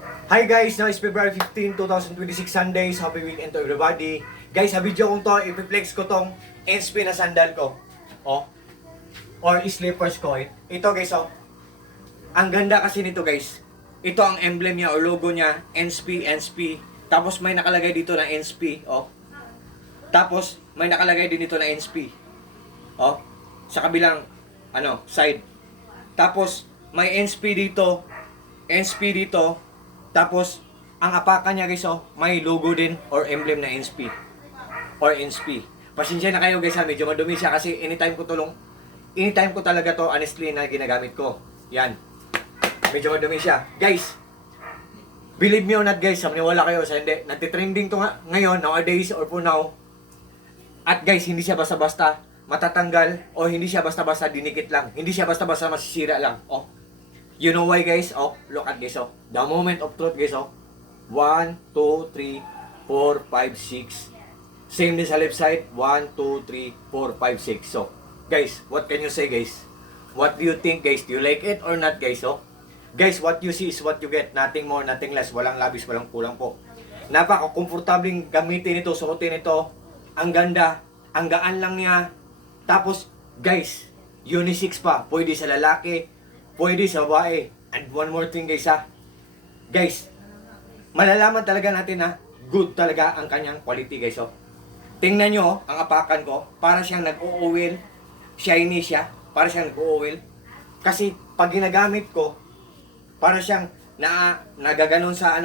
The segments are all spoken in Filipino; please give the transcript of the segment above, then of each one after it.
Hi guys, now is February 15, 2026 Sundays. Happy weekend to everybody. Guys, sa video kong to, ipiplex ko tong NSP na sandal ko. Oh, or slippers ko. Ito guys, oh. Ang ganda kasi nito guys. Ito ang emblem niya o logo niya, NSP. Tapos may nakalagay dito na NSP, oh. Tapos may nakalagay din dito na NSP. Oh, sa kabilang side. Tapos may NSP dito, tapos, ang apakan niya guys, oh, may logo din or emblem na NSP. Or NSP. Pasensya na kayo guys ha, medyo madumi siya kasi anytime ko talaga to honestly na ginagamit ko. Yan. Medyo madumi siya. Guys, believe me or not guys, maniwala kayo sa hindi. Nagtitrending to nga ngayon, nowadays or for now. At guys, hindi siya basta-basta matatanggal o hindi siya basta-basta dinikit lang. Hindi siya basta-basta masisira lang. Oh. You know why guys? Oh, look at guys, oh. The moment of truth guys, oh. 1, 2, 3, 4, 5, 6. Same din sa left side. 1, 2, 3, 4, 5, 6. So, guys, what can you say guys? What do you think guys? Do you like it or not guys, oh? Guys, what you see is what you get. Nothing more, nothing less. Walang labis, walang kulang po. Napaka-komportabling gamitin ito, suotin ito. Ang ganda, ang gaan lang niya. Tapos, guys, unisex pa. Pwede sa lalaki, pwede sa babae. And one more thing guys ha. Guys, malalaman talaga natin na good talaga ang kanyang quality guys. Oh. Tingnan nyo, ang apakan ko, para siyang nag-o-oil. Shiny siya, para siyang nag-o-oil. Kasi pag ginagamit ko, para siyang nagaganon sa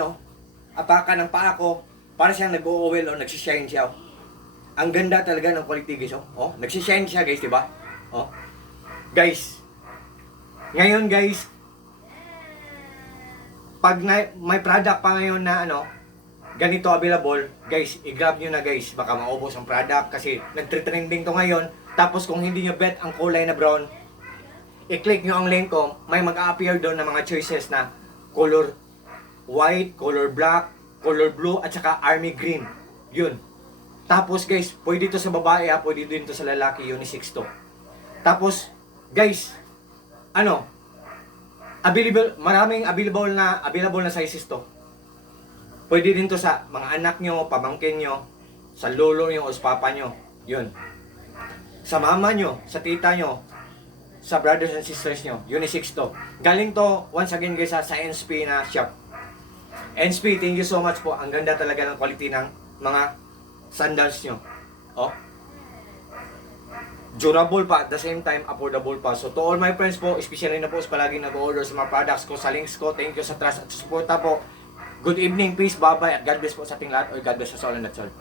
apakan ng paa ko, para siyang nag-o-oil o nagsishine siya. Oh. Ang ganda talaga ng quality guys. Oh, nagsishine siya guys, diba? Oh. Guys, ngayon guys, pag may product pa ngayon na ganito available, guys, i-grab nyo na guys. Baka maubos ang product kasi nagtre-trending to ngayon. Tapos kung hindi nyo bet ang kulay na brown, i-click nyo ang link ko, may mag-a-appear doon na mga choices na color white, color black, color blue, at saka army green. Yun. Tapos guys, pwede to sa babae ha, pwede din to sa lalaki, unisex to. Tapos, guys, maraming available na sizes to. Pwede din to sa mga anak nyo, pamangkin nyo, sa lolo nyo o sa papa nyo. Yun. Sa mama nyo, sa tita nyo, sa brothers and sisters nyo. Unisex to. Galing to, once again guys, sa NSP na shop. NSP, thank you so much po. Ang ganda talaga ng quality ng mga sandals nyo. Oh. Durable pa, at the same time, affordable pa. So to all my friends po, especially na po sa palagi nag-order sa mga products ko, sa links ko, thank you sa trust at suporta po. Good evening, peace, bye-bye, at God bless po sa ating lahat, or God bless us all and that's all.